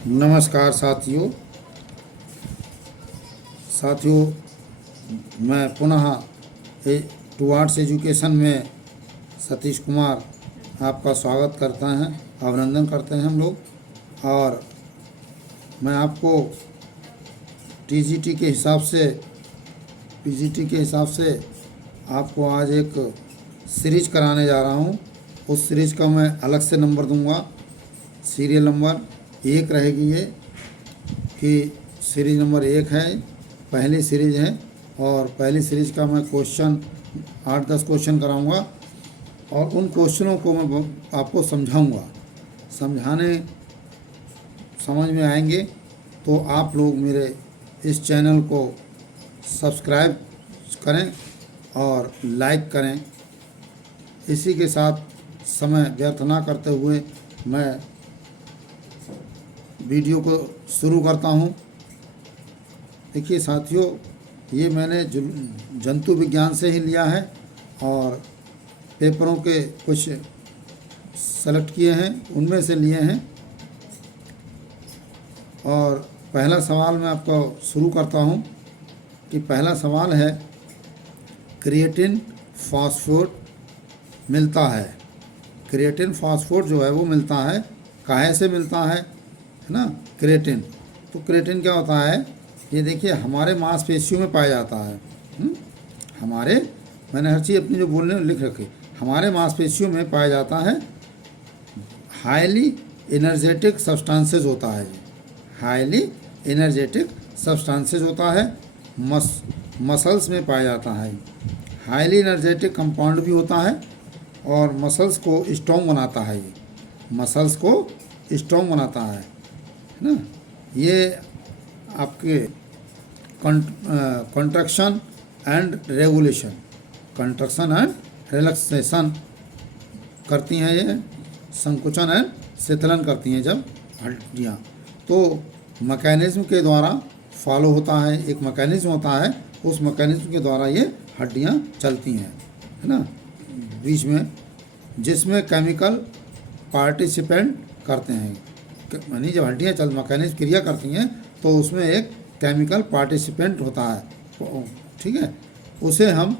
नमस्कार साथियों, मैं पुनः टुवार्ड्स एजुकेशन में सतीश कुमार आपका स्वागत करते हैं, अभिनंदन करते हैं हम लोग। और मैं आपको पीजीटी के हिसाब से आपको आज एक सीरीज कराने जा रहा हूं। उस सीरीज का मैं अलग से नंबर दूंगा। सीरियल नंबर 1 रहेगी ये, कि सीरीज नंबर 1 है, पहली सीरीज है। और पहली सीरीज का मैं क्वेश्चन 8-10 क्वेश्चन कराऊंगा और उन क्वेश्चनों को मैं आपको समझाऊंगा। समझ में आएंगे तो आप लोग मेरे इस चैनल को सब्सक्राइब करें और लाइक करें। इसी के साथ समय व्यर्थ ना करते हुए मैं वीडियो को शुरू करता हूं। देखिए साथियों, ये मैंने जंतु विज्ञान से ही लिया है और पेपरों के कुछ सेलेक्ट किए हैं, उनमें से लिए हैं। और पहला सवाल मैं आपको शुरू करता हूं कि पहला सवाल है, क्रिएटिन फास्फेट मिलता है। क्रिएटिन फास्फेट जो है वो मिलता है, काहे से मिलता है ना? क्रिएटिन। तो क्रिएटिन क्या होता है? ये देखिए हमारे मांसपेशियों में पाया जाता है। मैंने हर चीज़ अपनी जो बोलने लिख रखी, हमारे मांसपेशियों में पाया जाता है। हाईली एनर्जेटिक सब्सटेंसेस होता है, हाईली एनर्जेटिक सब्सटेंसेस होता है। मसल्स में पाया जाता है। हाईली एनर्जेटिक कंपाउंड भी होता है और मसल्स को स्ट्रॉन्ग बनाता है। ये मसल्स को स्ट्रॉन्ग बनाता है ना। ये आपके construction and regulation, construction and relaxation करती हैं। ये संकुचन एंड शीतलन करती हैं जब हड्डियाँ। तो मैकेनिज्म के द्वारा फॉलो होता है, एक मैकेनिज्म होता है, उस मैकेनिज्म के द्वारा ये हड्डियाँ चलती हैं, है ना, बीच में, जिसमें केमिकल पार्टिसिपेंट करते हैं। यानी जब हड्डियाँ मैकेनिज्म क्रिया करती हैं तो उसमें एक केमिकल पार्टिसिपेंट होता है, ठीक है। उसे हम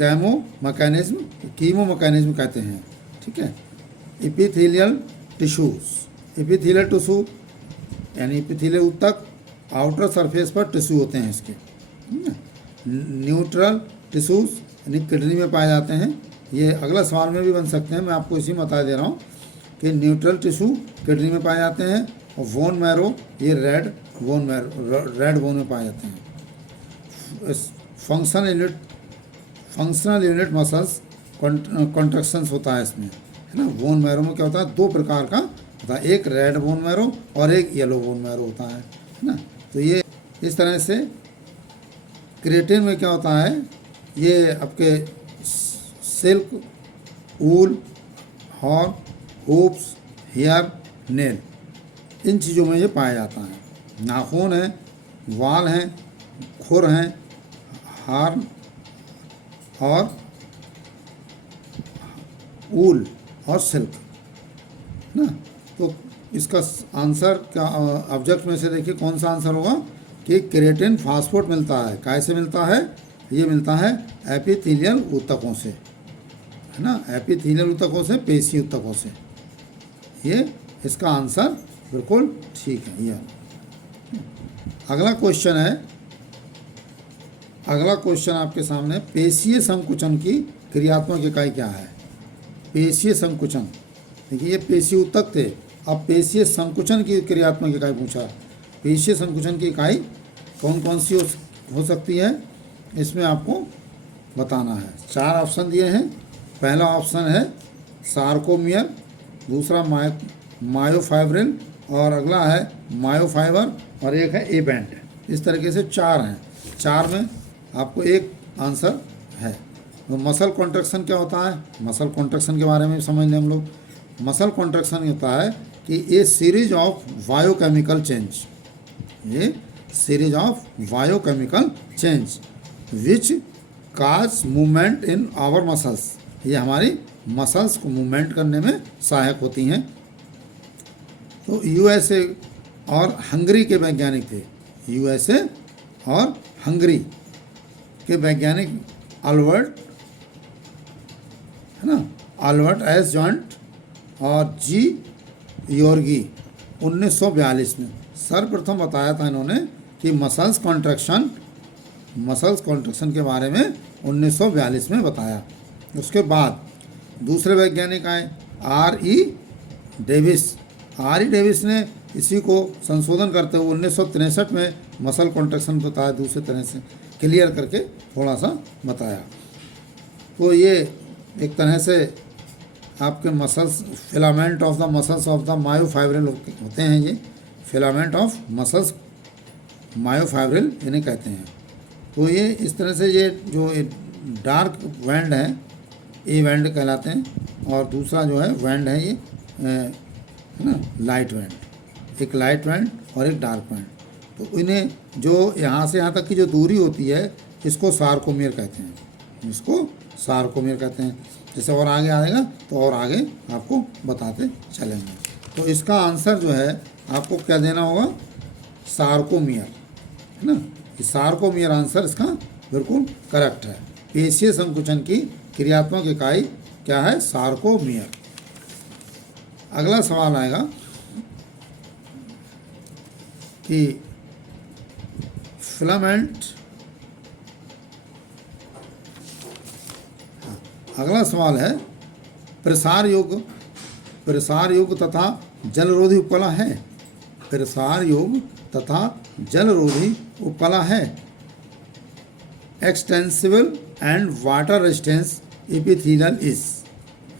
कीमो मैकेनिज्म कहते हैं, ठीक है। एपिथेलियल टिश्यू यानी एपिथेलियल ऊतक, आउटर सरफेस पर टिश्यू होते हैं इसके। न्यूट्रल टिश्यूज यानी किडनी में पाए जाते हैं। ये अगला सवाल में भी बन सकते हैं, मैं आपको इसी में बता दे रहा हूँ कि न्यूट्रल टिश्यू किडनी में पाए जाते हैं। और बोन मैरो, ये रेड बोन में पाए जाते हैं। फंक्शनल यूनिट मसल्स कॉन्ट्रैक्शंस होता है इसमें, है ना। बोन मैरो में क्या होता है? 2 प्रकार का होता है, एक रेड बोन मैरो और एक येलो बोन मैरो होता है ना। तो ये इस तरह से क्रिएटिन में क्या होता है? ये आपके सिल्क, ऊल, हॉर्न, हूप्स, हेयर, नेल, इन चीज़ों में ये पाया जाता है। नाखून हैं, वाल हैं, खुर हैं, हार्न और ऊल और सिल्क ना। तो इसका आंसर क्या ऑब्जेक्ट में से देखिए कौन सा आंसर होगा कि क्रिएटिन फास्फेट मिलता है। कैसे मिलता है? ये मिलता है एपिथेलियल ऊतकों से, है ना, एपिथेलियल ऊतकों से, पेशी ऊतकों से। ये इसका आंसर बिल्कुल ठीक है। ये अगला क्वेश्चन आपके सामने, पेशीय संकुचन की क्रियात्मक इकाई क्या है? पेशीय संकुचन, देखिए ये पेशी ऊतक थे, अब पेशीय संकुचन की क्रियात्मक इकाई पूछा। पेशीय संकुचन की इकाई कौन कौन सी हो सकती है, इसमें आपको बताना है। 4 ऑप्शन दिए हैं। पहला ऑप्शन है सार्कोमियर, दूसरा मायोफाइब्रिल, और अगला है मायोफाइबर, और एक है एबेंट। इस तरीके से 4 हैं। 4 में आपको एक आंसर है। तो मसल कॉन्ट्रैक्शन क्या होता है? मसल कॉन्ट्रैक्शन के बारे में समझ लें हम लोग। मसल कॉन्ट्रैक्शन होता है कि ये series of biochemical change which cause movement in our muscles. ये हमारी मसल्स को मूवमेंट करने में सहायक होती हैं। तो यूएसए और हंगरी के वैज्ञानिक थे, यूएसए और हंगरी के वैज्ञानिक अल्बर्ट, है ना, अल्बर्ट एस जॉन्ट और जी योर्गी 1942 में सर्वप्रथम बताया था इन्होंने कि मसल्स कॉन्ट्रैक्शन के बारे में 1942 में बताया। उसके बाद दूसरे वैज्ञानिक आए आर ई डेविस ने इसी को संशोधन करते हुए 1963 में मसल कॉन्ट्रैक्शन बताया, दूसरे तरह से क्लियर करके थोड़ा सा बताया। तो ये एक तरह से आपके muscles, filament of the muscles of the myofibril होते हैं, ये फिलामेंट ऑफ मसल्स मायोफाइब्रिल इन्हें कहते हैं। तो ये इस तरह से ये जो डार्क बैंड है ए बैंड कहलाते हैं, और दूसरा जो है बैंड है ये है ना लाइट बैंड, एक लाइट बैंड और एक डार्क बैंड। तो इन्हें जो यहाँ से यहाँ तक की जो दूरी होती है इसको सार्कोमियर कहते हैं, इसको सार्कोमियर कहते हैं। जैसे और आगे आएगा तो और आगे आपको बताते चलेंगे। तो इसका आंसर जो है आपको क्या देना होगा, सार्कोमियर, है ना, सार्कोमियर आंसर इसका बिल्कुल करेक्ट है। पेशीय संकुचन की क्रियात्मक इकाई क्या है, सार्कोमियर। अगला सवाल आएगा कि फिलामेंट, अगला सवाल है प्रसार योग तथा जलरोधी उपकला है, प्रसार योग तथा जलरोधी उपकला है। Extensible and water resistance epithelial is,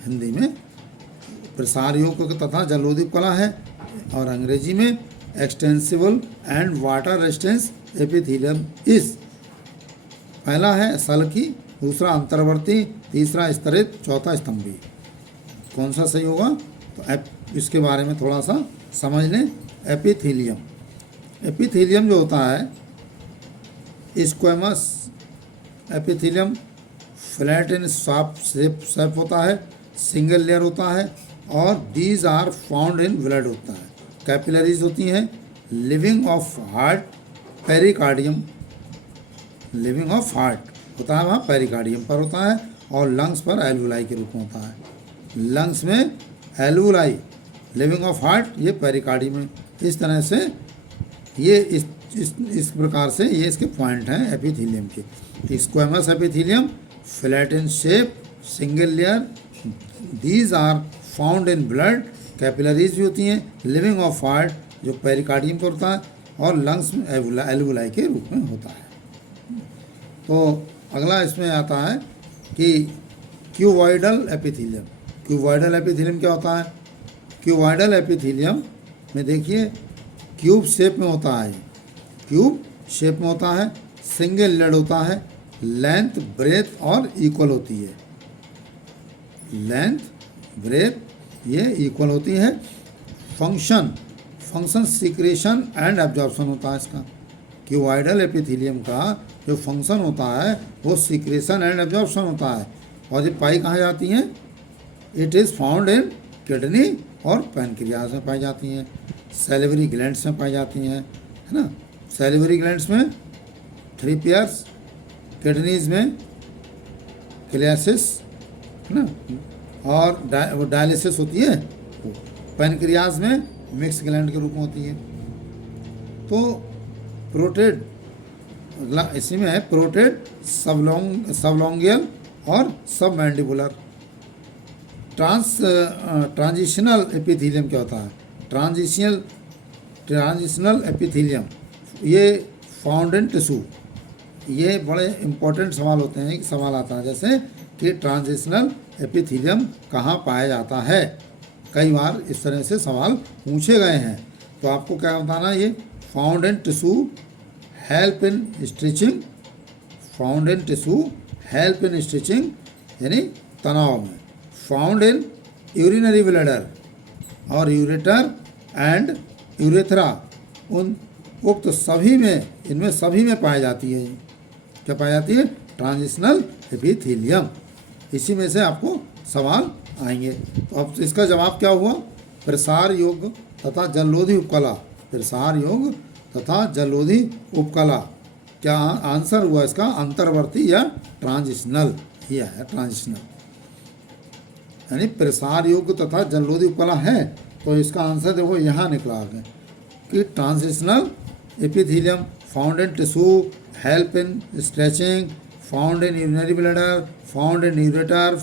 Hindi में प्रसार योग तथा जलरोधी उपकला है, और अंग्रेजी में extensible and water resistance epithelium is. पहला है सल्की, दूसरा अंतर्वर्ती, तीसरा स्तरित, चौथा स्तंभी। कौन सा सही होगा, तो इसके बारे में थोड़ा सा समझ लें। एपिथेलियम जो होता है squamous epithelium, flat in sharp shape होता है, सिंगल लेयर होता है, और these are found in blood होता है। कैपिलरीज होती हैं, living of heart, pericardium, living of heart होता है वहाँ पेरिकार्डियम पर होता है, और लंग्स पर एल्वुलाई के रूप में होता है। लंग्स में एल्वुलाई, लिविंग ऑफ हार्ट, ये पेरिकार्डियम में। इस तरह से ये इस प्रकार से ये इसके पॉइंट हैं एपिथेलियम के। Squamous epithelium, flat in shape, single layer, these are found in blood, capillaries भी होती हैं, लिविंग ऑफ हार्ट जो पेरिकार्डियम पर होता है, और लंग्स में एल्वुलाई के रूप में होता है। तो अगला इसमें आता है कि क्यूबॉइडल एपिथेलियम। क्यूबॉइडल एपिथेलियम क्या होता है, क्यूबॉइडल एपिथेलियम में देखिए क्यूब शेप में होता है, क्यूब शेप में होता है, सिंगल लेड होता है, लेंथ ब्रेथ और इक्वल होती है, लेंथ ब्रेथ ये इक्वल होती है। फंक्शन सीक्रेशन एंड एब्जॉर्प्शन होता है इसका। क्यूबॉइडल एपिथेलियम का जो फंक्शन होता है वो सीक्रेशन एंड एब्जॉर्प्शन होता है। और ये पाई कहाँ जाती हैं, it is found in kidney और पैनक्रियाज में पाई जाती हैं, सैलिवरी ग्लैंड्स में पाई जाती हैं, है ना। सैलिवरी ग्लैंड्स में 3 पेयर्स, किडनीज में क्लियासिस, है ना, और डायलिसिस होती है, पैनक्रियाज में मिक्स ग्लैंड के रूप में होती है। तो प्रोटेड, इसी में है प्रोटेड, सबलोंगियल और सब मैंडिबुलर। ट्रांजिशनल एपिथेलियम क्या होता है, ट्रांजिशनल एपिथेलियम ये फाउंड इन टिश्यू। ये बड़े इंपॉर्टेंट सवाल होते हैं, कि सवाल आता है जैसे कि ट्रांजिशनल एपिथेलियम कहाँ पाया जाता है, कई बार इस तरह से सवाल पूछे गए हैं। तो आपको क्या बताना, ये found in tissue, help in stitching, found in tissue, help in stitching यानी तनाव में, फाउंड इन यूरिनरी ब्लैडर और यूरेटर एंड यूरेथ्रा, उन उक्त सभी में, इनमें सभी में पाई जाती है। क्या पाई जाती है, ट्रांजिशनल एपिथेलियम। इसी में से आपको सवाल आएंगे। तो अब इसका जवाब क्या हुआ, प्रसार योग तथा जलरोधी उपकला, प्रसार योग तथा जलरोधी उपकला, क्या आंसर हुआ इसका? अंतर्वर्ती या ट्रांजिशनल, यह है ट्रांजिशनल, यानी प्रसार योग्य तथा जलरोधी उपकला है, तो इसका आंसर देखो यहाँ निकला आगे कि transitional epithelium found in tissue, help in stretching, found in urinary bladder, found in ureter,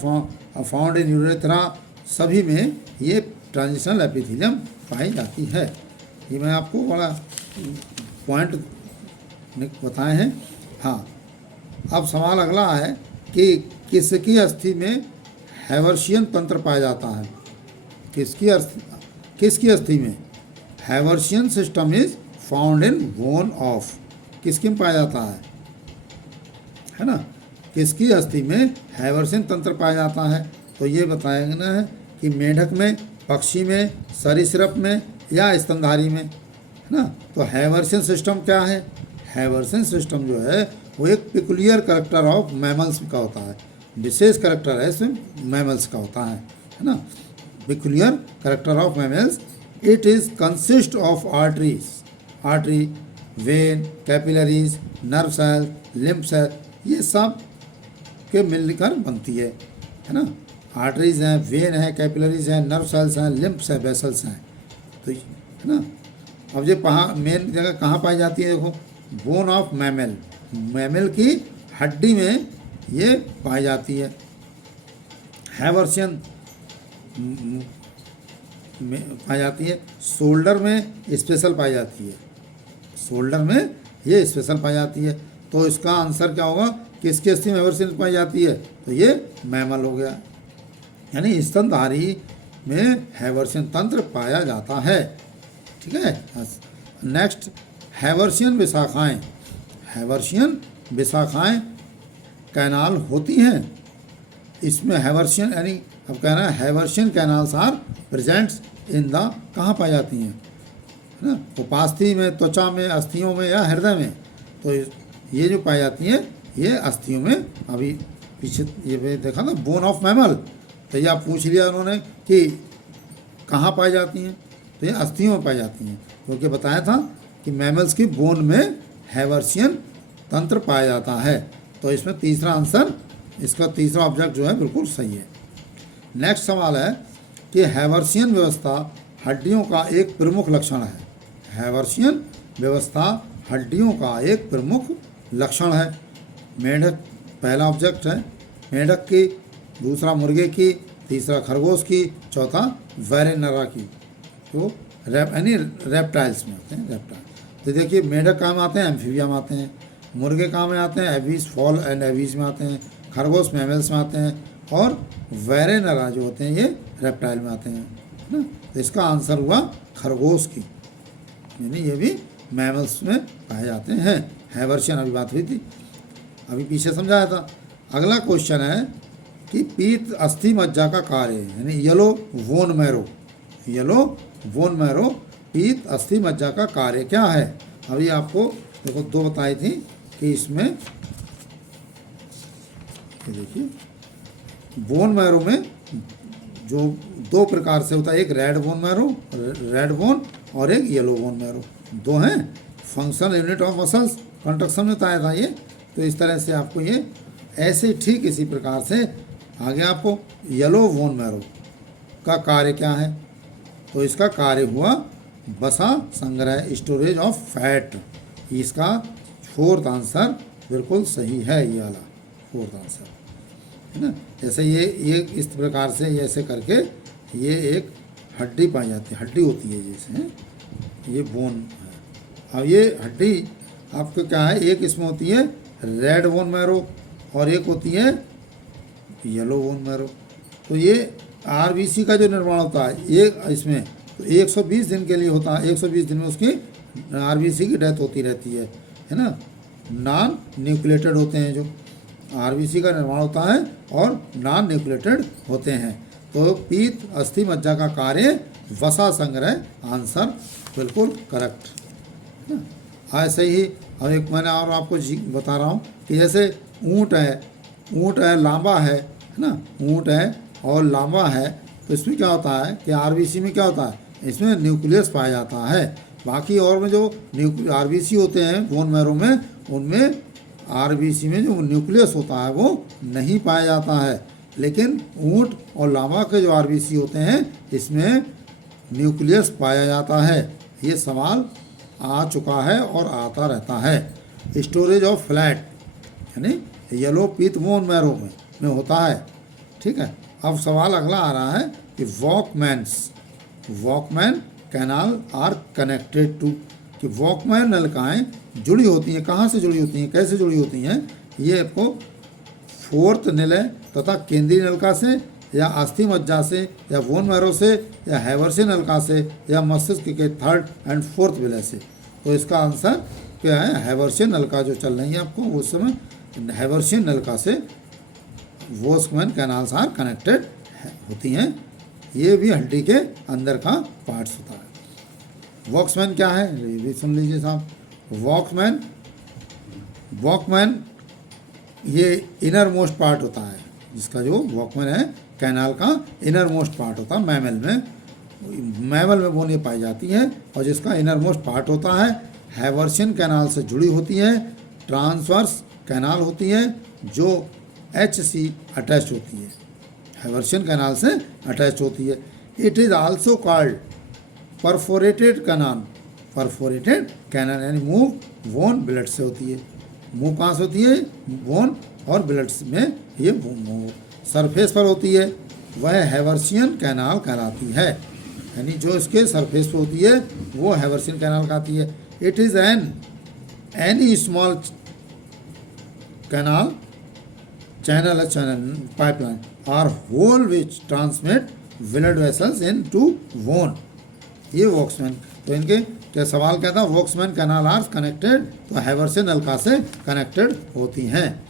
found in urethra, सभी में ये ट्रांजिशनल एपिथेलियम पाई जाती है। ये मैं आपको बड़ा पॉइंट बताए हैं। हाँ, अब सवाल अगला है कि किसकी अस्थि में हैवर्शियन तंत्र पाया जाता है? किसकी अस्थि में? Haversian system is found in bone of, किसके में पाया जाता है ना? किसकी अस्थि में हैवर्शियन तंत्र पाया जाता है? तो ये बताया गया है कि मेंढक में, पक्षी में, सरीसृप में या स्तनधारी में, है ना? तो हैवर्शियन सिस्टम क्या है? हैवर्शियन सिस्टम जो है वो एक पिकुलियर करेक्टर ऑफ मैमल्स का होता है, विशेष करेक्टर है इसमें मैमल्स का होता है ना? Peculiar character of mammals, it is consist of artery, vein, capillaries, nerve cell, lymph cell, ये सब के मिलकर बनती है ना? आर्टरीज हैं, वेन है, कैपिलरीज हैं, नर्व सेल्स हैं, लिम्फ है, वेसल्स हैं, तो है ना? अब ये मेन जगह कहाँ पाई जाती है? देखो, बोन ऑफ मैमल, मैमल की हड्डी में ये पाई जाती है। हैवर्शियन में पाई जाती है, शोल्डर में स्पेशल पाई जाती है, शोल्डर में ये स्पेशल पाई जाती है। तो इसका आंसर क्या होगा? किसकी अस्थि में हैवर्शियन पाई जाती है? तो ये मैमल हो गया, यानी स्तनधारी में हैवर्शियन तंत्र पाया जाता है। ठीक है। नेक्स्ट, हैवर्शियन विशाखाएं, हैवर्शियन विशाखाएं कैनाल होती हैं, इसमें हैवर्शियन, यानी अब कहना है haversian canals are presents in the, कहाँ पाई जाती हैं? है ना? उपास्थि में, त्वचा में, अस्थियों में या हृदय में? तो ये जो पाई जाती हैं ये अस्थियों में। अभी पीछे ये देखा ना, बोन ऑफ मैमल, तो ये आप पूछ लिया उन्होंने कि कहाँ पाई जाती हैं, तो ये अस्थियों में पाई जाती हैं, क्योंकि बताया था कि मैमल्स की बोन में हैवर्शियन तंत्र पाया जाता है। तो इसमें तीसरा आंसर, इसका तीसरा ऑब्जेक्ट जो है बिल्कुल सही है। नेक्स्ट सवाल है कि हैवर्शियन व्यवस्था हड्डियों का एक प्रमुख लक्षण है। हैवर्शियन व्यवस्था हड्डियों का एक प्रमुख लक्षण है। मेंढक पहला ऑब्जेक्ट है, मेंढक की, दूसरा मुर्गे की, तीसरा खरगोश की, चौथा वेरेनरा की। तो यानी रेप्टाइल्स में आते हैं, रेप्टाइल। तो देखिए, मेंढक काम आते हैं, एम्फीबिया में आते हैं, मुर्गे काम में आते हैं, एवीज, फॉल एंड एवीज में आते हैं, खरगोश मैमल्स में आते हैं, और वेरेनरा जो होते हैं ये रेप्टाइल में आते हैं, है ना? तो इसका आंसर हुआ खरगोश की, यानी ये भी मैमल्स में पाए जाते हैं। हैवर्शियन अभी बात हुई थी, अभी पीछे समझाया था। अगला क्वेश्चन है कि पीत अस्थि मज्जा का कार्य, यानी येलो वोन मैरो, येलो वोन मैरो पीत अस्थि मज्जा का कार्य क्या है? अभी आपको देखो दो बताई थी कि इसमें ये देखिए, बोन मैरो में जो दो प्रकार से होता है, एक red bone marrow, red bone, और एक येलो बोन मैरो, दो हैं। Functional unit of muscles construction में बताया था ये। तो इस तरह से आपको ये ऐसे ठीक इसी प्रकार से आगे आपको येलो बोन मैरो का कार्य क्या है? तो इसका कार्य हुआ वसा संग्रह, स्टोरेज ऑफ फैट। इसका फोर्थ आंसर बिल्कुल सही है, ये वाला फोर्थ आंसर, है ना? जैसे ये इस प्रकार से ऐसे करके ये एक हड्डी पाई जाती है, हड्डी होती है जैसे, ये बोन है। अब ये हड्डी आपको क्या है, एक इसमें होती है रेड बोन मैरो और एक होती है येलो बोन मैरो। तो ये आरबीसी का जो निर्माण होता है एक इसमें, तो 120 दिन के लिए होता है, 120 दिन में उसकी आरबीसी की डेथ होती रहती है ना? नॉन न्यूक्लिएटेड होते हैं जो आरबीसी का निर्माण होता है और नॉन न्यूक्लिएटेड होते हैं। तो पीत अस्थि मज्जा का कार्य वसा संग्रह, आंसर बिल्कुल करेक्ट है ना? ऐसे ही अब एक मैंने और आपको बता रहा हूँ कि जैसे ऊँट है लांबा है ना? ऊँट है और लांबा है, तो इसमें क्या होता है कि आरबीसी में क्या होता है, इसमें न्यूक्लियस पाया जाता है। बाकी और में जो आरबीसी होते हैं बोन मैरो में, उनमें आरबीसी में जो न्यूक्लियस होता है वो नहीं पाया जाता है। लेकिन ऊँट और लामा के जो आरबीसी होते हैं इसमें न्यूक्लियस पाया जाता है। ये सवाल आ चुका है और आता रहता है। स्टोरेज ऑफ फ्लैट यानी येलो पीथ बोन मैरो में होता है। ठीक है, अब सवाल अगला आ रहा है कि Volkmann canal are connected to, कि वॉकमैन नलिकाएँ जुड़ी होती हैं, कहाँ से जुड़ी होती हैं, कैसे जुड़ी होती हैं? ये आपको फोर्थ निलय तथा केंद्रीय नलिका से, या अस्थि मज्जा से, या बोन मैरो से, या हैवर्सियन नलिका से, या मस्तिष्क के थर्ड एंड फोर्थ विलय से। तो इसका आंसर क्या है? हैवर्सियन नलिका जो चल रही है आपको उस समय हैवर्सियन नलिका से वॉकमैन कैनाल्स आर कनेक्टेड होती हैं। ये भी हड्डी के अंदर का पार्ट्स होता है। वॉकमैन क्या है ये भी सुन लीजिए साहब। वॉकमैन ये इनर मोस्ट पार्ट होता है, जिसका जो वॉकमैन है कैनाल का इनर मोस्ट पार्ट होता है। मैमल में बोन ये पाई जाती है और जिसका इनर मोस्ट पार्ट होता है। हैवर्सियन कैनाल से जुड़ी होती है। ट्रांसवर्स कैनाल होती है जो HC अटैच होती है, हैवर्सियन कैनाल से अटैच होती है। It is also called perforated canal यानी मूव बोन ब्लड से होती है। मूव कहाँ से होती है? बोन और ब्लड में ये मूव सरफेस पर होती है, वह हैवर्सियन कैनाल कहलाती है। यानी जो इसके सरफेस पर होती है वो हैवर्सियन कैनाल कहलाती है। It is any small canal channel pipeline or hole which transmit blood vessels into bone. ये वॉक्समैन, तो इनके क्या सवाल क्या था? वॉक्समैन कैनाल आर कनेक्टेड, तो हैवर्सियन नलिका से कनेक्टेड होती हैं।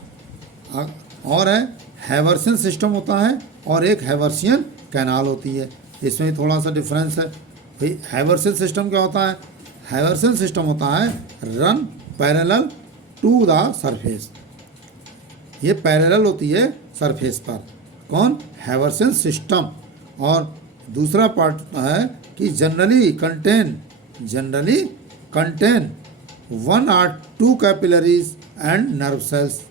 और है हैवर्सियन सिस्टम होता है और एक हैवर्सियन कैनाल होती है। इसमें थोड़ा सा डिफरेंस है भाई। हैवर्सियन सिस्टम क्या होता है? हैवर्सियन सिस्टम होता है run parallel to the surface, ये पैरेलल होती है सरफेस पर। कौन? Haversian system. और दूसरा पार्ट है कि generally contain 1 or 2 capillaries and nerve cells.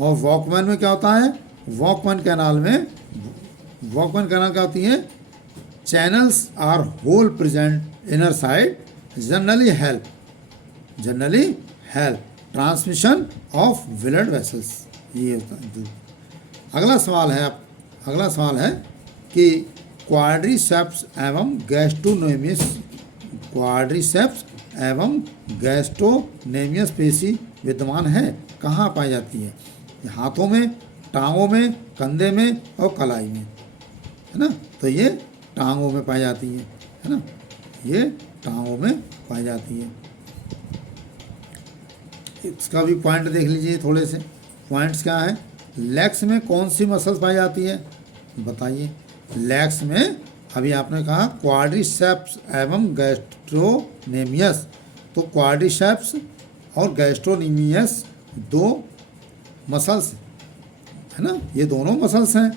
और वॉकमैन में क्या होता है? वॉकमैन कैनाल क्या होती है? Channels are hole present inner side generally help transmission of blood vessels. ये होता है। अगला सवाल है कि क्वाड्रिसेप्स एवं गैस्ट्रोनेमियस पेशी विद्यमान है, कहाँ पाई जाती है? हाथों में, टांगों में, कंधे में और कलाई में, है ना? तो ये टांगों में पाई जाती है ना? ये टांगों में पाई जाती है। इसका भी पॉइंट देख लीजिए थोड़े से। पॉइंट्स क्या है? लेग्स में कौन सी मसल्स पाई जाती है बताइए। लेग्स में अभी आपने कहा क्वाड्रिसेप्स एवं गैस्ट्रोनेमियस, तो क्वाड्रिसेप्स और गैस्ट्रोनेमियस दो मसल्स है ना, ये दोनों मसल्स हैं।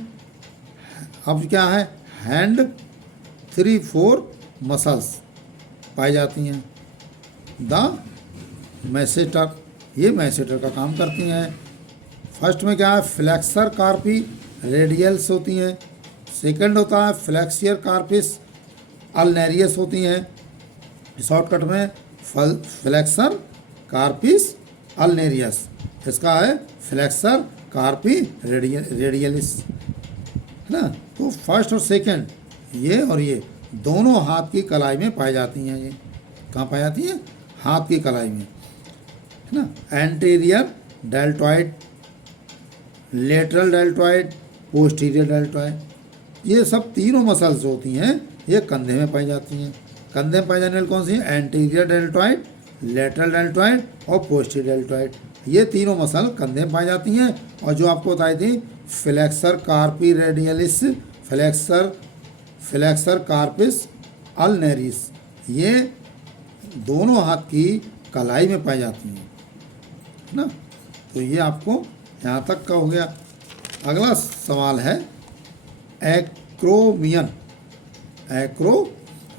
अब क्या है? हैंड 3-4 मसल्स पाई जाती हैं। द मैसेटर, ये मैसेटर का काम करती हैं। फर्स्ट में क्या है? फ्लेक्सर कार्पी रेडियल्स होती हैं। सेकंड होता है फ्लेक्सियर कार्पिस अल्नेरियस होती हैं। शॉर्टकट में फ्लेक्सर कार्पिस अल्नेरियस, इसका है फ्लेक्सर कार्पी रेडियलिस, है ना? तो फर्स्ट और सेकंड ये और ये दोनों हाथ की कलाई में पाई जाती हैं। ये कहाँ पाई जाती हैं? हाथ की कलाई में, है ना? Anterior deltoid, lateral deltoid, posterior deltoid, ये सब तीनों मसल्स जो होती हैं ये कंधे में पाई जाती हैं। कंधे में पाई जाने वाली कौन सी? एंटीरियर डेल्टॉइड, लेटरल डेल्टॉइड और पोस्टीरियर डेल्टॉइड, ये तीनों मसल कंधे में पाई जाती हैं। और जो आपको बताई थी फ्लेक्सर कार्पी रेडियलिस, फ्लेक्सर कार्पिस अल्नेरिस, ये दोनों हाथ की कलाई में पाई जाती हैं, है ना? तो ये आपको यहाँ तक का हो गया। अगला सवाल है एक्रोमियन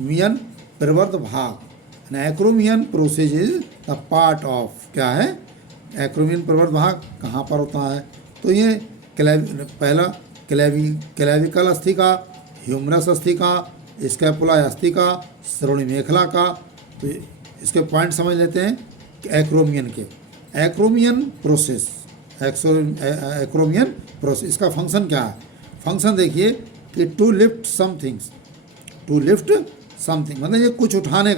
एक्रोमियन प्रवर्त भाग। Acromion process is the part of, क्या है, एक्रोमियन प्रवर्त भाग कहाँ पर होता है, तो ये पहला क्लेविकल अस्थि का, ह्यूमरस अस्थि का, स्कैपुला अस्थि का, श्रोणि मेखला का। तो इसके पॉइंट समझ लेते हैं एक्रोमियन के। एक्रोमियन प्रोसेस, एक्रोमियन प्रोसेस, इसका फंक्शन क्या है? फंक्शन देखिए कि to lift somethings, to lift something मतलब ये कुछ उठाने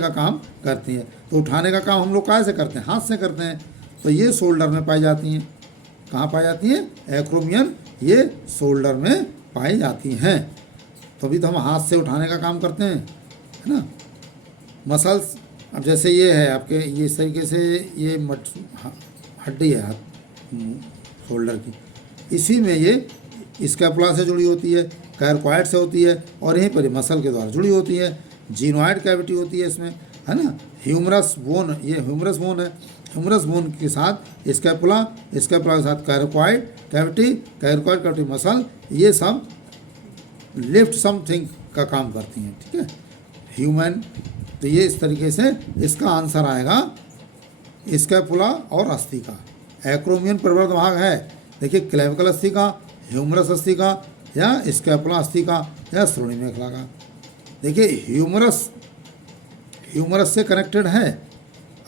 का काम करती है। तो उठाने का काम हम लोग कैसे करते हैं? हाथ से करते हैं। तो ये शोल्डर में पाई जाती हैं। कहाँ पाई जाती हैं? एक्रोमियन ये शोल्डर में पाई जाती हैं। तो अभी तो हम हाथ से उठाने का काम करते हैं, है ना। मसल्स, अब जैसे ये है आपके, ये इस तरीके से ये हड्डी है हाथ शोल्डर की, इसी में ये स्कैपुला से जुड़ी होती है, कैरक्वाइड से होती है, और यहीं पर मसल के द्वारा जुड़ी होती है। जीनोइड कैविटी होती है इसमें, है ना। ह्यूमरस बोन, ये ह्यूमरस बोन है। ह्यूमरस बोन के साथ स्कैपुला, स्कैपुला के साथ कैरक्वाइड कैविटी, कैरक्वाइड कैविटी मसल, ये सब लिफ्ट समथिंग का काम करती हैं, ठीक है, ह्यूमन। तो ये इस तरीके से इसका आंसर आएगा स्कैपुला और अस्थि का। एक्रोमियन प्रवर्त भाग है, देखिए, क्लेविकल अस्थि का, ह्यूमरस अस्थि का, या स्कैपुला अस्थि का, या श्रोणि मेखला का। देखिए ह्यूमरस से कनेक्टेड है।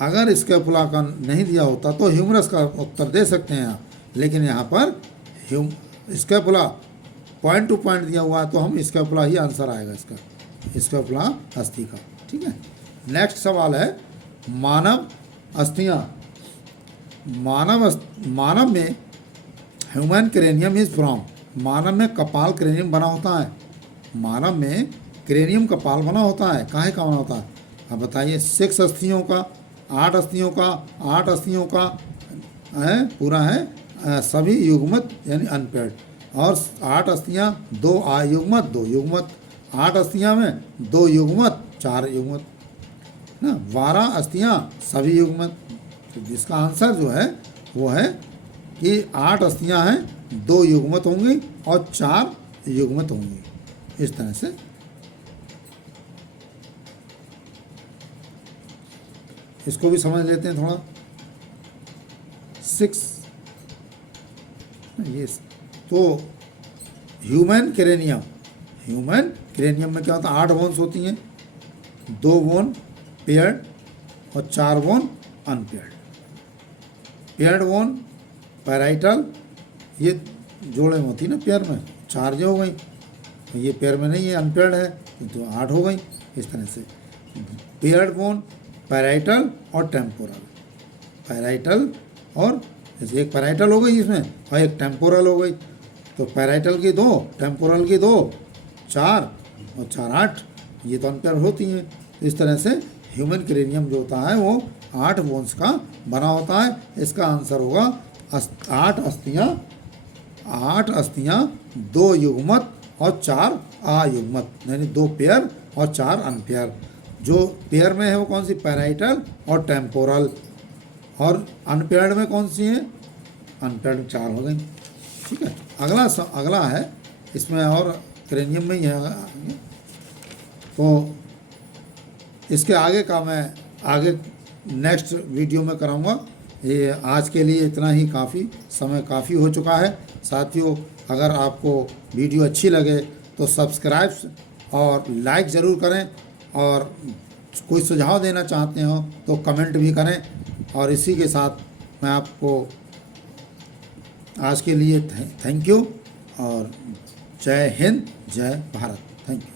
अगर स्कैपुला का नहीं दिया होता तो ह्यूमरस का उत्तर दे सकते हैं आप, लेकिन यहाँ पर स्कैपुला पॉइंट टू पॉइंट दिया हुआ है, तो हम स्कैपुला ही आंसर आएगा इसका, स्कैपुला अस्थि का, ठीक है। नेक्स्ट सवाल है मानव अस्थियाँ। मानव में ह्यूमन क्रेनियम इज फ्रॉम, मानव में कपाल क्रेनियम बना होता है। मानव में क्रेनियम कपाल बना होता है, काहे का बना होता है? अब बताइए, 6 अस्थियों का, 8 अस्थियों का, 8 अस्थियों का है, पूरा है सभी युग्मत यानी अनपेयर्ड, और 8 अस्थियाँ 2 युग्मत, 2 युग्मत, 8 अस्थियाँ में 2 युग्मत, 4 युग्मत ना, 12 अस्थियाँ सभी युग्मत। तो जिसका आंसर जो है वो है कि 8 अस्थियाँ हैं, 2 युग्मत होंगी और 4 युग्मत होंगी, इस तरह से। इसको भी समझ लेते हैं थोड़ा। 6 ये तो ह्यूमन क्रेनियम में क्या होता है? 8 बोन्स होती हैं, 2 बोन पेयर्ड और 4 bone unpaired. Paired bone parietal, ये जोड़े में होती है ना पेयर में, 4 जो हो गई, ये पेयर में नहीं है, अनपेयर्ड है, तो 8 हो गई, इस तरह से। पेयर्ड बोन पैराइटल और टेम्पोरल, पैराइटल और जैसे एक पैराइटल हो गई इसमें और एक टेम्पोरल हो गई, तो पैराइटल की 2, टेम्पोरल की 2, 4 और 4 8, ये तो अनपेयर होती हैं। इस तरह से ह्यूमन क्रेनियम जो होता है वो 8 बोन्स का बना होता है। इसका आंसर होगा 8 अस्थियाँ 2 युग्मत और 4 अयुग्मत, यानी 2 पेयर और 4 अनपेयर। जो पेयर में है वो कौन सी? पैराइटल और टेम्पोरल, और अनपेयर्ड में कौन सी है? अनपेयर्ड 4 हो गई, ठीक है। अगला है इसमें, और क्रेनियम में ही है, तो इसके आगे का मैं आगे नेक्स्ट वीडियो में कराऊंगा। ये आज के लिए इतना ही काफ़ी, समय काफ़ी हो चुका है। साथियों, अगर आपको वीडियो अच्छी लगे तो सब्सक्राइब और लाइक ज़रूर करें, और कोई सुझाव देना चाहते हो तो कमेंट भी करें। और इसी के साथ मैं आपको आज के लिए थैंक यू, और जय हिंद, जय भारत, थैंक यू।